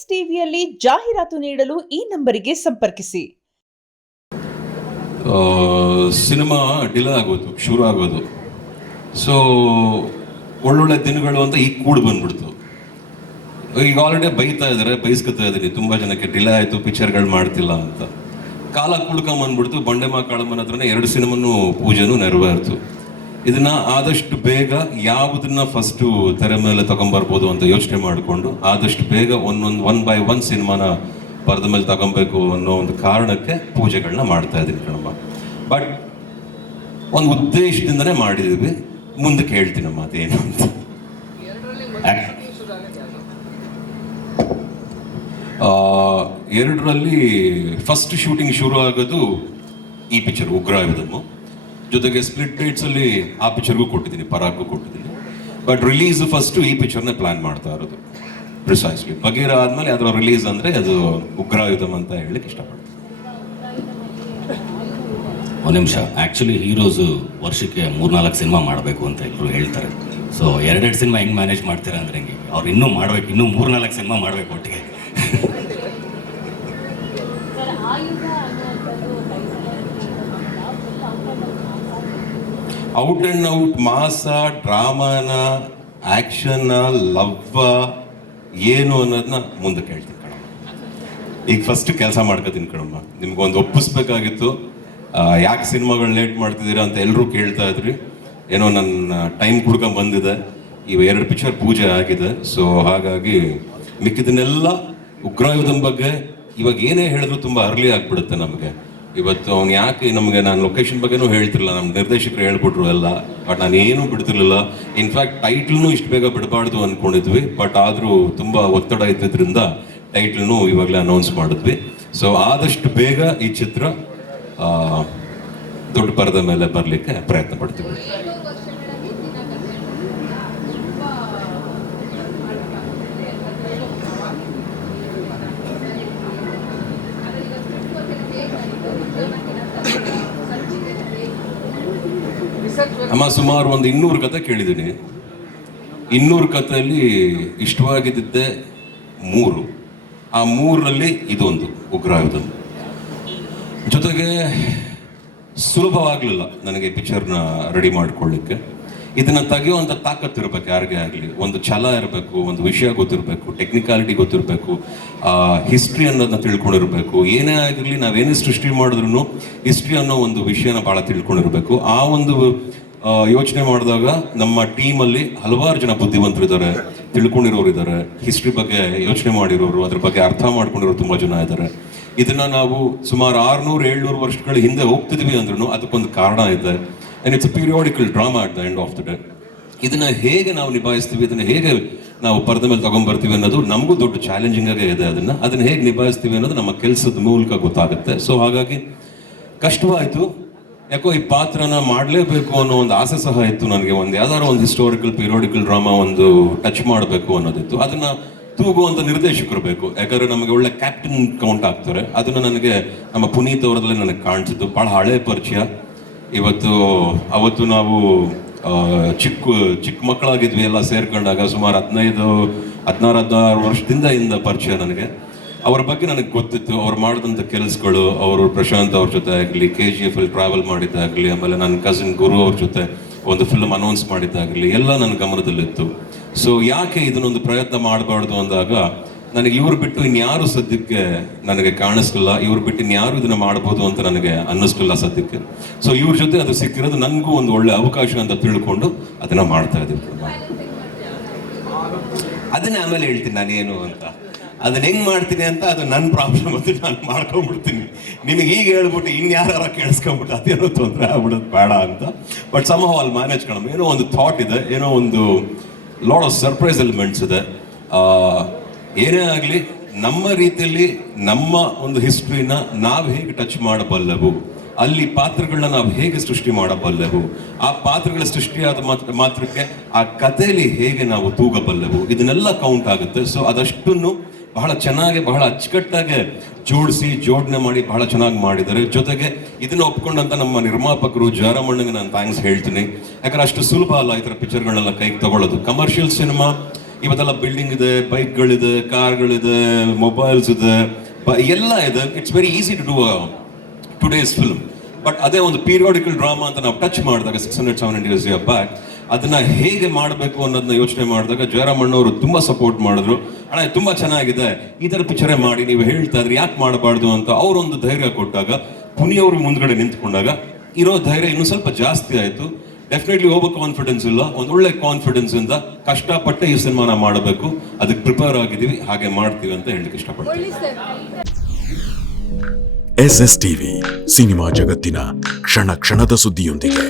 Times ಟಿವಿಯಲ್ಲಿ ಜಾಹೀರಾತು ನೀಡಲು ಈ ನಂಬರಿಗೆ ಸಂಪರ್ಕಿಸಿ. ಸಿನಿಮಾ ಡಿಲೇ ಆಗೋದು ಶುರು ಆಗೋದು. ಸೊ ಒಳ್ಳೊಳ್ಳೆ ದಿನಗಳು ಅಂತ ಈಗ ಕೂಡಿ ಬಂದ್ಬಿಡ್ತು. ಈಗ ಆಲ್ರೆಡಿ ಬೈಸ್ಕೊತಾ ಇದ್ದೀನಿ ತುಂಬ ಜನಕ್ಕೆ, ಡಿಲೇ ಆಯಿತು, ಪಿಕ್ಚರ್ಗಳು ಮಾಡ್ತಿಲ್ಲ ಅಂತ. ಕಾಲ ಕುಡ್ಕೊಂಬಂದ್ಬಿಡ್ತು. ಬಂಡೆಮ ಕಾಳಮ್ಮನ ಹತ್ರನೇ 2 ಸಿನಿಮಾನು ಪೂಜೆನೂ ನೆರವೇರ್ತು. ಇದನ್ನ ಆದಷ್ಟು ಬೇಗ ಯಾವುದನ್ನ ಫಸ್ಟು ತೆರೆ ಮೇಲೆ ತಗೊಂಬರ್ಬೋದು ಅಂತ ಯೋಚನೆ ಮಾಡಿಕೊಂಡು ಆದಷ್ಟು ಬೇಗ ಒನ್ ಬೈ ಒನ್ ಸಿನಿಮಾನ ಪರದ ಮೇಲೆ ತಗೊಬೇಕು ಅನ್ನೋ ಒಂದು ಕಾರಣಕ್ಕೆ ಪೂಜೆಗಳನ್ನ ಮಾಡ್ತಾ ಇದ್ದೀನಿ ಕಣಮ್ಮ. ಬಟ್ ಒಂದು ಉದ್ದೇಶದಿಂದನೇ ಮಾಡಿದ್ದೀವಿ. ಮುಂದಕ್ಕೆ ಹೇಳ್ತೀನಮ್ಮ ಅದೇನು ಅಂತ. ಎರಡರಲ್ಲಿ ಫಸ್ಟ್ ಶೂಟಿಂಗ್ ಶುರು ಆಗೋದು ಈ ಪಿಕ್ಚರ್ ಉಗ್ರಾಯುಧಮ್ಮು. ಜೊತೆಗೆ ಸ್ಪ್ಲಿಟ್ ಡೇಟ್ಸಲ್ಲಿ ಆ ಪಿಕ್ಚರ್ಗೂ ಕೊಟ್ಟಿದ್ದೀನಿ, ಪರಾಗೂ ಕೊಟ್ಟಿದ್ದೀನಿ. ಬಟ್ ರಿಲೀಸ್ ಫಸ್ಟು ಈ ಪಿಕ್ಚರ್ನೇ ಪ್ಲ್ಯಾನ್ ಮಾಡ್ತಾ ಇರೋದು ಪ್ರಿಸೈಸ್ಲಿ. ಬಗೀರ ಆದಮೇಲೆ ಅದರ ರಿಲೀಸ್ ಅಂದರೆ ಅದು ಉಗ್ರಾಯುಧಮ್ ಅಂತ ಹೇಳಲಿಕ್ಕೆ ಇಷ್ಟಪಡ್ತೀನಿ. ಒಂದು ನಿಮಿಷ, ಆ್ಯಕ್ಚುಲಿ ಹೀರೋಸು ವರ್ಷಕ್ಕೆ 3-4 ಸಿನಿಮಾ ಮಾಡಬೇಕು ಅಂತ ಎಲ್ಲರೂ ಹೇಳ್ತಾರೆ. ಸೊ 2 ಸಿನಿಮಾ ಹೆಂಗೆ ಮ್ಯಾನೇಜ್ ಮಾಡ್ತೀರಾ ಅಂದರೆ ಹೆಂಗೆ? ಅವ್ರು ಇನ್ನೂ ಮಾಡಬೇಕು, ಇನ್ನೂ 3-4 ಸಿನಿಮಾ ಮಾಡಬೇಕು ಒಟ್ಟಿಗೆ. ಔಟ್ ಆ್ಯಂಡ್ ಔಟ್ ಮಾಸ, ಡ್ರಾಮಾನ, ಆ್ಯಕ್ಷನ್ನ, ಲವ್ವ ಏನು ಅನ್ನೋದನ್ನ ಮುಂದಕ್ಕೆ ಹೇಳ್ತೀನಿ ಕಣಮ್ಮ. ಈಗ ಫಸ್ಟ್ ಕೆಲಸ ಮಾಡ್ಕೋತೀನಿ ಕಣಮ್ಮ. ನಿಮ್ಗೊಂದು ಒಪ್ಪಿಸ್ಬೇಕಾಗಿತ್ತು. ಯಾಕೆ ಸಿನಿಮಾಗಳು ಲೇಟ್ ಮಾಡ್ತಿದ್ದೀರಾ ಅಂತ ಎಲ್ಲರೂ ಕೇಳ್ತಾ ಇದ್ರಿ. ಏನೋ ನನ್ನ ಟೈಮ್ ಕುಡ್ಕೊಂಡು ಬಂದಿದೆ. ಇವು 2 ಪಿಕ್ಚರ್ ಪೂಜೆ ಆಗಿದೆ. ಸೊ ಹಾಗಾಗಿ ಮಿಕ್ಕಿದನ್ನೆಲ್ಲ ಉಗ್ರಾಯುಧಮ್ ಬಗ್ಗೆ ಇವಾಗ ಏನೇ ಹೇಳಿದ್ರು ತುಂಬ ಅರ್ಲಿ ಆಗಿಬಿಡುತ್ತೆ ನಮಗೆ. ಇವತ್ತು ಅವ್ನು ಯಾಕೆ ನಮಗೆ, ನಾನು ಲೊಕೇಶನ್ ಬಗ್ಗೆನೂ ಹೇಳ್ತಿರಲಿಲ್ಲ, ನಮ್ಮ ನಿರ್ದೇಶಕರು ಹೇಳ್ಬಿಟ್ರು ಎಲ್ಲ. ಬಟ್ ನಾನು ಏನೂ ಬಿಡ್ತಿರ್ಲಿಲ್ಲ. ಇನ್ಫ್ಯಾಕ್ಟ್ ಟೈಟ್ಲ್ನೂ ಇಷ್ಟು ಬೇಗ ಬಿಡಬಾರ್ದು ಅಂದ್ಕೊಂಡಿದ್ವಿ. ಬಟ್ ಆದರೂ ತುಂಬ ಒತ್ತಡ ಇದ್ದಿದ್ದರಿಂದ ಟೈಟ್ಲ್ನೂ ಇವಾಗಲೇ ಅನೌನ್ಸ್ ಮಾಡಿದ್ವಿ. ಸೊ ಆದಷ್ಟು ಬೇಗ ಈ ಚಿತ್ರ ದೊಡ್ಡ ಪರದ ಮೇಲೆ ಬರಲಿಕ್ಕೆ ಪ್ರಯತ್ನ ಪಡ್ತೀವಿ. ಅಮ್ಮ ಸುಮಾರು ಒಂದು 200 ಕತೆ ಕೇಳಿದ್ದೀನಿ. 200 ಕಥೆಯಲ್ಲಿ ಇಷ್ಟವಾಗಿದ್ದೆ 3. ಆ 3ರಲ್ಲಿ ಇದೊಂದು ಉಗ್ರಾಯುಧಮ್. ಜೊತೆಗೆ ಸುಲಭವಾಗಲಿಲ್ಲ ನನಗೆ ಪಿಕ್ಚರ್ನ ರೆಡಿ ಮಾಡ್ಕೊಳ್ಳಿಕ್ಕೆ. ಇದನ್ನು ತೆಗೆಯುವಂಥ ತಾಕತ್ತು ಇರಬೇಕು ಯಾರಿಗೇ ಆಗಲಿ. ಒಂದು ಛಲ ಇರಬೇಕು, ಒಂದು ವಿಷಯ ಗೊತ್ತಿರಬೇಕು, ಟೆಕ್ನಿಕಾಲಿಟಿ ಗೊತ್ತಿರಬೇಕು, ಹಿಸ್ಟ್ರಿ ಅನ್ನೋದನ್ನ ತಿಳ್ಕೊಂಡಿರಬೇಕು. ಏನೇ ಆಗಿರಲಿ, ನಾವೇನೇ ಸೃಷ್ಟಿ ಮಾಡಿದ್ರು ಹಿಸ್ಟ್ರಿ ಅನ್ನೋ ಒಂದು ವಿಷಯನ ಭಾಳ ತಿಳ್ಕೊಂಡಿರಬೇಕು. ಆ ಒಂದು ಯೋಚನೆ ಮಾಡಿದಾಗ ನಮ್ಮ ಟೀಮಲ್ಲಿ ಹಲವಾರು ಜನ ಬುದ್ಧಿವಂತರಿದ್ದಾರೆ, ತಿಳ್ಕೊಂಡಿರೋರು ಇದ್ದಾರೆ, ಹಿಸ್ಟ್ರಿ ಬಗ್ಗೆ ಯೋಚನೆ ಮಾಡಿರೋರು, ಅದ್ರ ಬಗ್ಗೆ ಅರ್ಥ ಮಾಡ್ಕೊಂಡಿರೋರು ತುಂಬ ಜನ ಇದ್ದಾರೆ. ಇದನ್ನು ನಾವು ಸುಮಾರು 600-700 ವರ್ಷಗಳ ಹಿಂದೆ ಹೋಗ್ತಿದ್ವಿ ಅಂದ್ರೂ ಅದಕ್ಕೊಂದು ಕಾರಣ ಇದೆ. And it's a periodical drama at the end of the day. ಇದನ್ನು ಹೇಗೆ ನಾವು ನಿಭಾಯಿಸ್ತೀವಿ, ಇದನ್ನು ಹೇಗೆ ನಾವು ಪರದ ಮೇಲೆ ತೊಗೊಂಬರ್ತೀವಿ ಅನ್ನೋದು ನಮಗೂ ದೊಡ್ಡ ಚಾಲೆಂಜಿಂಗ್ ಆಗೇ ಇದೆ. ಅದನ್ನು ಹೇಗೆ ನಿಭಾಯಿಸ್ತೀವಿ ಅನ್ನೋದು ನಮ್ಮ ಕೆಲಸದ ಮೂಲಕ ಗೊತ್ತಾಗುತ್ತೆ. ಸೊ ಹಾಗಾಗಿ ಕಷ್ಟವಾಯಿತು. ಯಾಕೋ ಈ ಪಾತ್ರನ ಮಾಡಲೇಬೇಕು ಅನ್ನೋ ಒಂದು ಆಸೆ ಸಹ ಇತ್ತು ನನಗೆ. ಯಾವ್ದಾದ್ರು ಒಂದು ಹಿಸ್ಟೋರಿಕಲ್ ಪೀರಿಯಾಡಿಕಲ್ ಡ್ರಾಮಾ ಒಂದು ಟಚ್ ಮಾಡಬೇಕು ಅನ್ನೋದಿತ್ತು. ಅದನ್ನು ತೂಗುವಂಥ ನಿರ್ದೇಶಕರು ಬೇಕು. ಯಾಕಂದರೆ ನಮಗೆ ಒಳ್ಳೆ ಕ್ಯಾಪ್ಟನ್ ಕೌಂಟ್ ಆಗ್ತಾರೆ. ಅದನ್ನು ನನಗೆ ನಮ್ಮ ಪುನೀತ್ ಅವರದಲ್ಲೇ ನನಗೆ ಕಾಣಿಸಿದ್ದು. ಭಾಳ ಹಳೆ ಪರಿಚಯ. ಅವತ್ತು ನಾವು ಚಿಕ್ಕ ಮಕ್ಕಳಾಗಿದ್ವಿ ಎಲ್ಲ ಸೇರ್ಕೊಂಡಾಗ. ಸುಮಾರು 16 ವರ್ಷದಿಂದ ಪರಿಚಯ ನನಗೆ. ಅವರ ಬಗ್ಗೆ ನನಗೆ ಗೊತ್ತಿತ್ತು. ಅವ್ರು ಮಾಡಿದಂಥ ಕೆಲಸಗಳು, ಅವರು ಪ್ರಶಾಂತ್ ಅವ್ರ ಜೊತೆ ಆಗಲಿ, KGF ಅಲ್ಲಿ ಟ್ರಾವೆಲ್ ಮಾಡಿದ್ದಾಗಲಿ, ಆಮೇಲೆ ನನ್ನ ಕಸಿನ್ ಗುರು ಅವ್ರ ಜೊತೆ ಒಂದು ಫಿಲ್ಮ್ ಅನೌನ್ಸ್ ಮಾಡಿದ್ದಾಗಲಿ ಎಲ್ಲ ನನ್ನ ಗಮನದಲ್ಲಿತ್ತು. ಸೊ ಯಾಕೆ ಇದನ್ನೊಂದು ಪ್ರಯತ್ನ ಮಾಡಬಾರ್ದು ಅಂದಾಗ ನನಗೆ ಇವ್ರು ಬಿಟ್ಟು ಇನ್ಯಾರು ಸದ್ಯಕ್ಕೆ ನನಗೆ ಕಾಣಿಸ್ಲಿಲ್ಲ. ಇವ್ರು ಬಿಟ್ಟು ಇನ್ಯಾರು ಇದನ್ನು ಮಾಡ್ಬೋದು ಅಂತ ನನಗೆ ಅನ್ನಿಸ್ಲಿಲ್ಲ ಸದ್ಯಕ್ಕೆ. ಸೊ ಇವ್ರ ಜೊತೆ ಅದು ಸಿಕ್ಕಿರೋದು ನನಗೂ ಒಂದು ಒಳ್ಳೆ ಅವಕಾಶ ಅಂತ ತಿಳ್ಕೊಂಡು ಅದನ್ನು ಮಾಡ್ತಾ ಇದ್ದೀವಿ. ಅದನ್ನೇ ಆಮೇಲೆ ಹೇಳ್ತೀನಿ ನಾನೇನು ಅಂತ. ಅದನ್ನ ಹೆಂಗೆ ಮಾಡ್ತೀನಿ ಅಂತ ಅದು ನನ್ನ ಪ್ರಾಬ್ಲಮ್ ಅಂತ ನಾನು ಮಾಡ್ಕೊಂಡ್ಬಿಡ್ತೀನಿ. ನಿಮಗೆ ಈಗ ಹೇಳ್ಬಿಟ್ಟು ಇನ್ಯಾರ ಕೇಳಿಸ್ಕೊಂಡ್ಬಿಟ್ಟು ಅದೇನೋ ತೊಂದರೆ ಆಗ್ಬಿಡೋದು ಬೇಡ ಅಂತ. ಬಟ್ ಸಮ್ಹೌ ಅಲ್ಲಿ ಮ್ಯಾನೇಜ್ ಮಾಡೋಣ. ಏನೋ ಒಂದು ಥಾಟ್ ಇದೆ, ಏನೋ ಒಂದು ಲಾಟ್ ಆಫ್ ಸರ್ಪ್ರೈಸ್ ಎಲಿಮೆಂಟ್ಸ್ ಇದೆ. ಏನೇ ಆಗಲಿ ನಮ್ಮ ರೀತಿಯಲ್ಲಿ ನಮ್ಮ ಒಂದು ಹಿಸ್ಟ್ರಿನ ನಾವು ಹೇಗೆ ಟಚ್ ಮಾಡಬಲ್ಲೆವು, ಅಲ್ಲಿ ಪಾತ್ರಗಳನ್ನ ನಾವು ಹೇಗೆ ಸೃಷ್ಟಿ ಮಾಡಬಲ್ಲೆವು, ಆ ಪಾತ್ರಗಳ ಸೃಷ್ಟಿಯಾದ ಮಾತ್ರಕ್ಕೆ ಆ ಕಥೆಯಲ್ಲಿ ಹೇಗೆ ನಾವು ತೂಗಬಲ್ಲೆವು, ಇದನ್ನೆಲ್ಲ ಕೌಂಟ್ ಆಗುತ್ತೆ. ಸೊ ಅದಷ್ಟನ್ನು ಬಹಳ ಚೆನ್ನಾಗಿ, ಬಹಳ ಅಚ್ಚುಕಟ್ಟಾಗಿ ಜೋಡಣೆ ಮಾಡಿ ಬಹಳ ಚೆನ್ನಾಗಿ ಮಾಡಿದ್ದಾರೆ. ಜೊತೆಗೆ ಇದನ್ನು ಒಪ್ಕೊಂಡಂತ ನಮ್ಮ ನಿರ್ಮಾಪಕರು ಜಯರಾಮಣ್ಣಗೆ ನಾನು ಥ್ಯಾಂಕ್ಸ್ ಹೇಳ್ತೀನಿ. ಯಾಕಂದ್ರೆ ಅಷ್ಟು ಸುಲಭ ಅಲ್ಲ ಈ ಥರ ಪಿಕ್ಚರ್ಗಳನ್ನೆಲ್ಲ ಕೈಗೆ ತಗೊಳ್ಳೋದು. ಕಮರ್ಷಿಯಲ್ ಸಿನಿಮಾ ಇವತ್ತೆಲ್ಲ ಬಿಲ್ಡಿಂಗ್ ಇದೆ, ಬೈಕ್ಗಳಿದೆ, ಕಾರ್ಗಳಿದೆ, ಮೊಬೈಲ್ಸ್ ಇದೆ, ಎಲ್ಲ ಇದೆ. It's very easy to do today's film. But ಅದೇ ಒಂದು ಪೀರಿಯಾಡಿಕಲ್ ಡ್ರಾಮಾ ಅಂತ ನಾವು ಟಚ್ ಮಾಡಿದಾಗ 600-700 years ಬ್ಯಾಕ್ ಅದನ್ನ ಹೇಗೆ ಮಾಡಬೇಕು ಅನ್ನೋದನ್ನ ಯೋಚನೆ ಮಾಡಿದಾಗ ಜಯರಾಮಣ್ಣ ಅವರು ತುಂಬಾ ಸಪೋರ್ಟ್ ಮಾಡಿದ್ರು. ಅಣ್ಣ ತುಂಬಾ ಚೆನ್ನಾಗಿದೆ, ಈ ತರ ಪಿಕ್ಚರೇ ಮಾಡಿ, ನೀವು ಹೇಳ್ತಾ ಇದ್ರಿ ಯಾಕೆ ಮಾಡಬಾರ್ದು ಅಂತ ಅವರೊಂದು ಧೈರ್ಯ ಕೊಟ್ಟಾಗ, ಪುನಿಯವರು ಮುಂದ್ಗಡೆ ನಿಂತ್ಕೊಂಡಾಗ ಇರೋ ಧೈರ್ಯ ಇನ್ನೂ ಸ್ವಲ್ಪ ಜಾಸ್ತಿ ಆಯ್ತು. ಡೆಫಿನೆಟ್ಲಿ ಓವರ್ ಕಾನ್ಫಿಡೆನ್ಸ್ ಇಲ್ಲ, ಒಂದು ಒಳ್ಳೆ ಕಾನ್ಫಿಡೆನ್ಸ್ ಇಂದ ಕಷ್ಟಪಟ್ಟೆ ಈ ಸಿನಿಮಾನ ಮಾಡಬೇಕು, ಅದಕ್ಕೆ ಪ್ರಿಪೇರ್ ಆಗಿದ್ದೀವಿ, ಹಾಗೆ ಮಾಡ್ತೀವಿ ಅಂತ ಹೇಳಲಿಕ್ಕೆ ಇಷ್ಟಪಡ್ತೀನಿ. SS ಟಿವಿ ಸಿನಿಮಾ ಜಗತ್ತಿನ ಕ್ಷಣ ಕ್ಷಣದ ಸುದ್ದಿಯೊಂದಿಗೆ.